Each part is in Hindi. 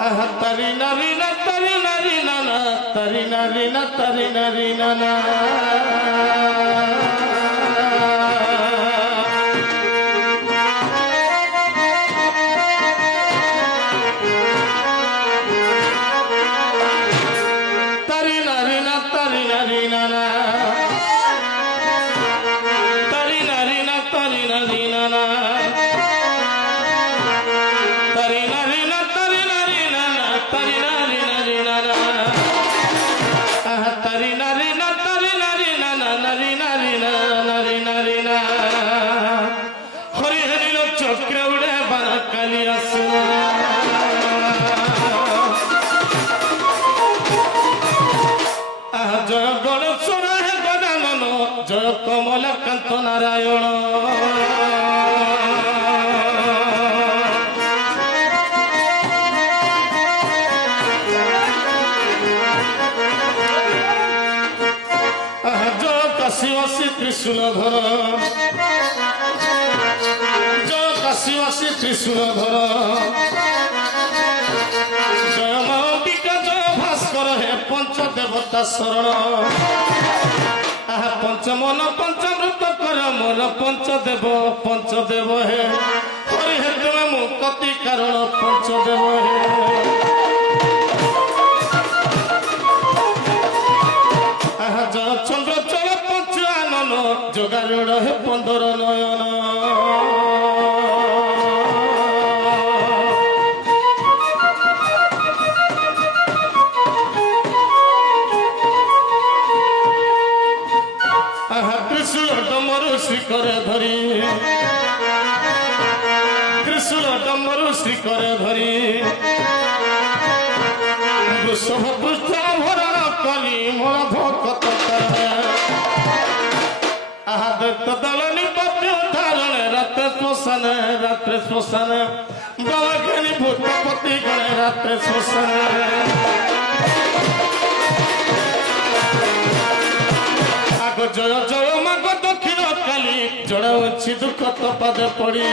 Tari nari na tari nari na na tari nari na tari nari na na tari nari na tari nari na na tari nari na tari nari na na tari nari na tari nari na na tari nari nari na na tari nari na tari nari na na nari nari na nari nari na Hari Hari लो चक्र उड़े बना कालिया सुना जय गणेश है गजानन जय कमलकांत नारायण जय काशीवासी त्रिशूलधर जय काशीवासी त्रिशूलधर जय मांबिका जय भास्कर हे पंचदेवता शरण पंचमन पंचामृत कर मोर पंचदेव हे हरि हे तुम मुक्ति कारण पंचदेव हे जय चंद्र चल पंचानन जोगारूढ़ हे 15 नयन करे धरी त्रिशूल डमरू श्री करे धरी वृषभ पृष्ठ भरण कली मोर भक्त दैत्य दल निपत्य धारण रात्र श्मशान बाबाघनी भूतपति गणे रात्र श्मशान जय जय माग दक्षिण काली जड़ा अच्छी दुख तो पद पड़ी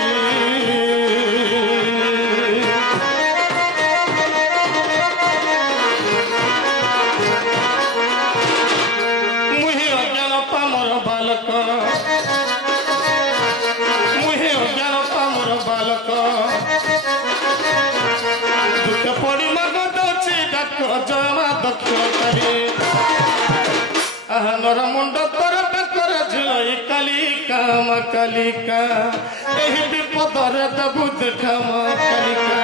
मुहे अज्ञान पामर बालक दुख पड़ी माग दक्षिण डाक जय मा दक्षिण काली नर मुंड तर बेकर झिलई कालिका मा कालिका एही विपदरे देबु देखा मा कालिका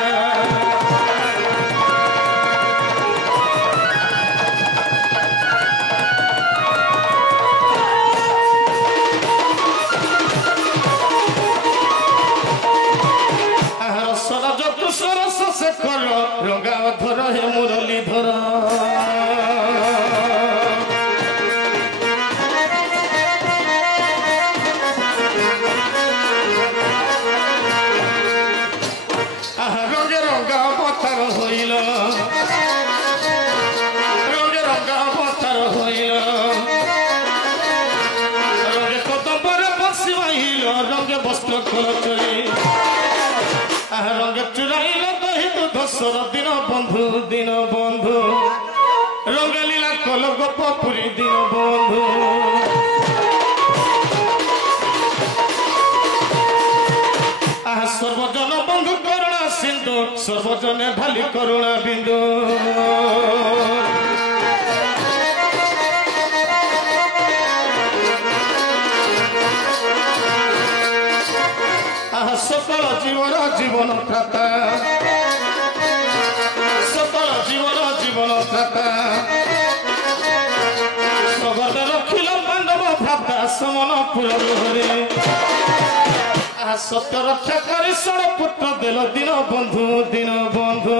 सरज तु सरस शेखर रंगा धर हे मुरली धर रंगे चुराइल दही दूध सर दिन बंधु रंगे लीला कल गोपपुरी दिन बंधु सर्वजन बंधु करुणा सिंधु सर्वजने ढाली करुणा बिंदु सकल जीवन त्राता सकल जीवन त्राता सगत रखिल पांडव भ्राता समनपुर हरे सत्य रक्षाकारी षण पुत्र देल दिन बंधु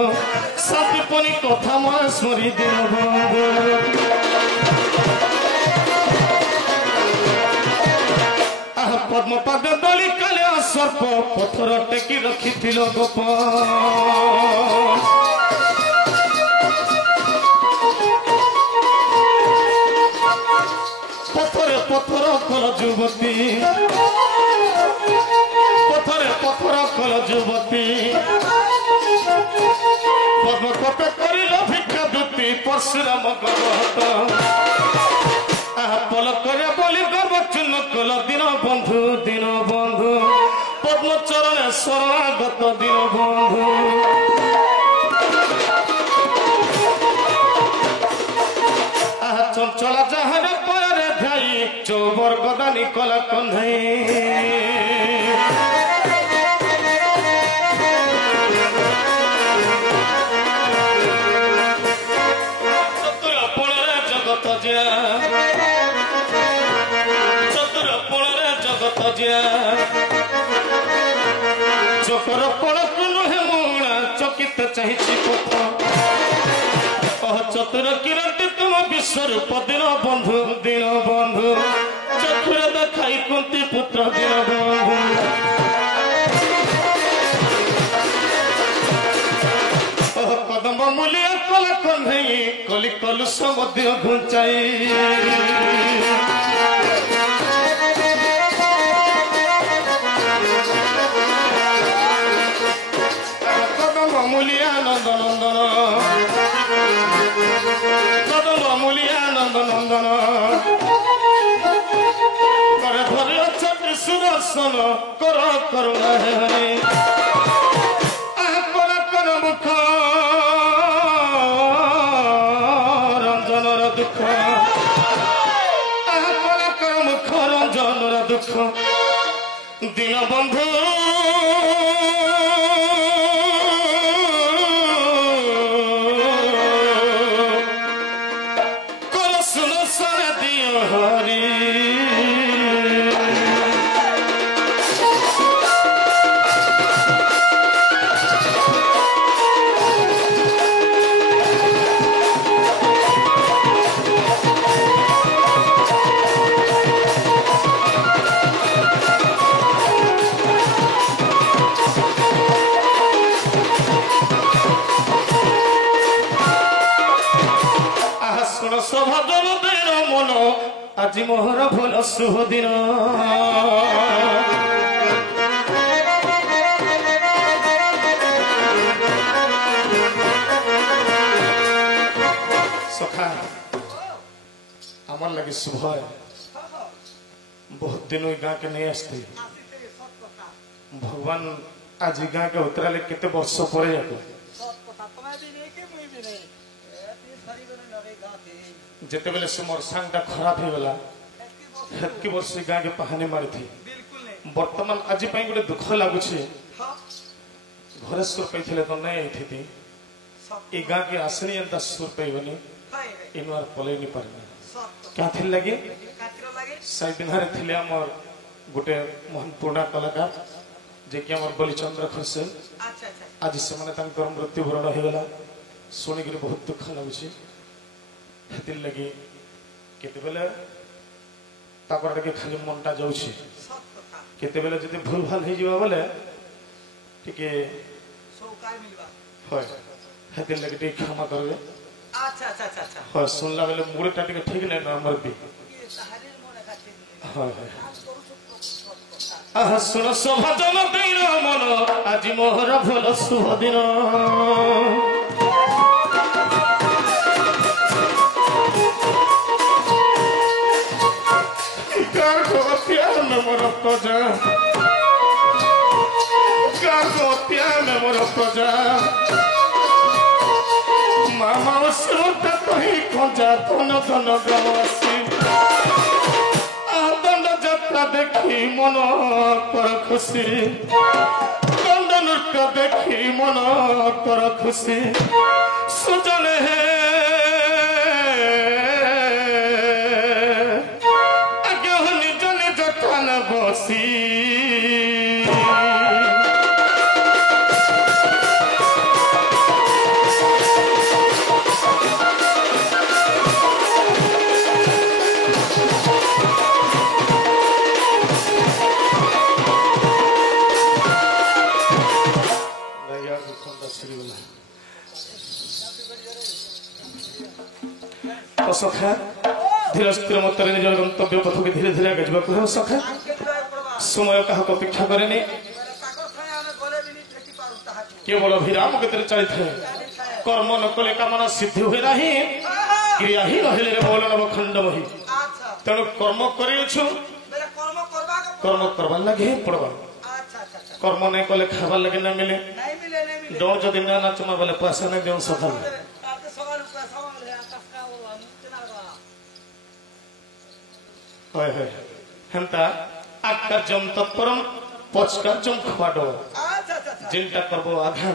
शांतिपनी कथा मैं स्मरी दिन बंधु पद्मपाद दली काले सर्प पथर टेकी रखी गोप पथरे पथर कल युवती पथरे पथर कल युवती ପଦ୍ମକଟ କରିଲ ଭିକ୍ଷା ବୃତ୍ତି ପରଶୁରାମ ଗର୍ଭହତ ପଲକରେ ବୋଲି ଗର୍ବ ଚୂର୍ଣ୍ଣ କଲ ଦିନ ବନ୍ଧୁ ପଦ୍ମଚରଣେ ଶରଣାଗତ ଦିନ ବନ୍ଧୁ ଚଞ୍ଚଳ ଯାହାର ପରେ ଧାଇ ଚୌବର ଗଦାନି କଲା କନ୍ଧାଇ ଚତୁରପଣରେ ଜଗତ ଜିଆ ଚକର ପଣକୁ ନୁହେଁ ମୁଣା ଚକିତ ଚାହିଁଛି ପଥ ଚତୁର କିରଣ୍ଟି ତୁମ ବିଶ୍ୱରୂପ ଦିନ ବନ୍ଧୁ ଚକ୍ଷୁରେ ଦେଖାଇ କୁନ୍ତି ପୁତ୍ର ଦିନ ବନ୍ଧୁ କଦମ୍ବ ମୂଲିଆ କଲା କନ୍ଧେଇ କଲି କଲୁଷ ମଧ୍ୟ ଘୁଞ୍ଚାଇ କଦମ୍ବ ମୂଲିଆ ନନ୍ଦନନ୍ଦନ କଦମ୍ବ ମୂଲିଆ ନନ୍ଦନନ୍ଦନ ପରେ ଧରି ଅଛନ୍ତି ସୁଦର୍ଶନ କର କରୁଣା ହେ ମୁଖ ରଞ୍ଜନର ଦୁଃଖ ମୁଖ ରଞ୍ଜନର ଦୁଃଖ ଦିନ ବନ୍ଧୁ କର ସୁନ ସରେ ଦିଅ ହରି ଭଜନ ଦେର ମନ ଆଜି ମୋହର ଭଲ ଶୁଭ ଦିନ ସଖା আমার লাগে শুভ बहुत दिन गाँ के नहीं आसते भगवान आज गाँ के उतराले केते वर्ष पर जिते बेले से मोर सांगटा खराब हो गला हेतकी वर्ष गाँ के पहानी मारी थी वर्तमान आज गोटे दुख लगुच घरे सुर पाई तो नहीं आई थी ये गाँ के आसनी एंता सुर पाइबनी इन पलि नहीं पारे क्या थी लगे से दिन थे आमर गोटे महान पुराना कलाकार जे कि आमर बलिचंद्र खरसे आज से मृत्युवरण हो गला शुणिक बहुत दुख लगुच लगी केतेबेले खाली मनटा जाऊँ केतेबेले जदि भूल भाल हो बोले टिके हेतिल लगी टिके क्षमा करबे हाँ सुनला बेले मुड़टा टिके ठीक नहीं ना हमर भी हाँ सुन सभजन दिन मन आज मोहर भल शुभ दिन मोर प्रजा मोर प्रजा मामा कही खजा धन धन ग्रामवासी दंड जात्रा देखी मन कर खुशी दंड नृत्य देखी मन कर खुशी सुजने बसी सखा धीरे स्थिर मतरे निजर गंतव्य पथ के धीरे धीरे आगे जावाक हो सखा समय क्या अपेक्षा करे केवल अभिराम के चली थाए कर्म न कले कामना सिद्धि हुए नाही क्रिया ही रहले रे बोल नव खंड बही तेणु कर्म करिछु कर्म करबा लगे पड़बा कर्म नहीं कले खावा लगे ना मिले डोर जदि ना नाचमा बोले पैसा नहीं देऊ सखल होय होय हंता आकार्यम तत्परम पचकार्यम खवाडो जिनटा करबो आधान